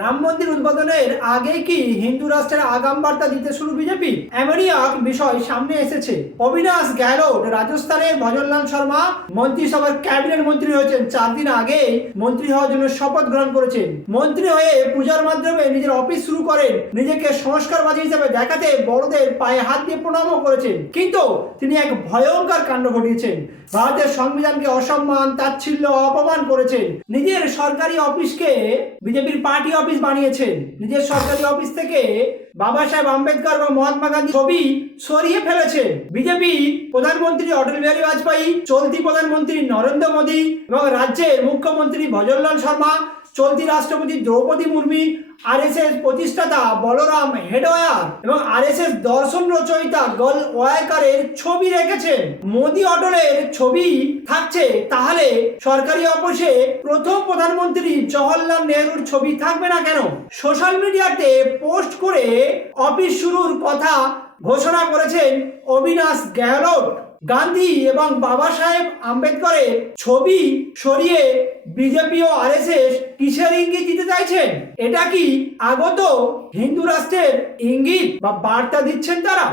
রাম মন্দির উদ্বোধনের আগে কি হিন্দু রাষ্ট্রের আগাম বার্তা দিতে শুরু বিজেপি? এমনই এক বিষয় সামনে এসেছে। অবিনাশ গেহলোট রাজস্থানের ভজনলাল শর্মা মন্ত্রিসভার ক্যাবিনেট মন্ত্রী হয়েছেন। চার দিন আগে মন্ত্রী হওয়ার জন্য শপথ গ্রহণ করেছেন। মন্ত্রী হয়ে পূজার মাধ্যমে নিজের অফিস শুরু করেন। নিজেকে সংস্কারবাদী হিসেবে দেখাতে বড়দের পায়ে হাত দিয়ে প্রণামও করেছেন। কিন্তু তিনি এক ভয়ঙ্কর কাণ্ড ঘটিয়েছেন। ভারতের সংবিধানকে অসম্মান, তাচ্ছিল্য, অপমান করেছেন। নিজের সরকারি অফিসকে বিজেপির পার্টি অফিস বানিয়েছেন। নিজের সরকারি অফিস থেকে বাবা সাহেব আম্বেদকর বা মহাত্মা গান্ধী ছবি সরিয়ে ফেলেছে বিজেপি প্রধানমন্ত্রী অটল বিহারী বাজপেয়ী, চলতি প্রধানমন্ত্রী নরেন্দ্র মোদী এবং রাজ্যের মুখ্যমন্ত্রী ভজনলাল শর্মা চলতি রাষ্ট্রপতি দ্রৌপদী মুর্মু, আরএসএস প্রতিষ্ঠাতা বলরাম হেডওয়ার এবং আরএসএস দর্শন রচয়িতা গল ওয়াইকারের ছবি রেখেছেন। মোদি অটলের ছবি থাকছে, তাহলে সরকারি অফিসে প্রথম প্রধানমন্ত্রী জওহরলাল নেহরুর ছবি থাকবে না কেন? সোশ্যাল মিডিয়াতে পোস্ট করে অফিস শুরুর কথা ঘোষণা করেছেন অবিনাশ গেহলট গান্ধী এবং বাবা সাহেব আম্বেদকরের ছবি সরিয়ে বিজেপি ও আর এস এস কিসের ইঙ্গিত দিতে চাইছেন? এটা কি আগত হিন্দু রাষ্ট্রের ইঙ্গিত বা বার্তা দিচ্ছেন তারা?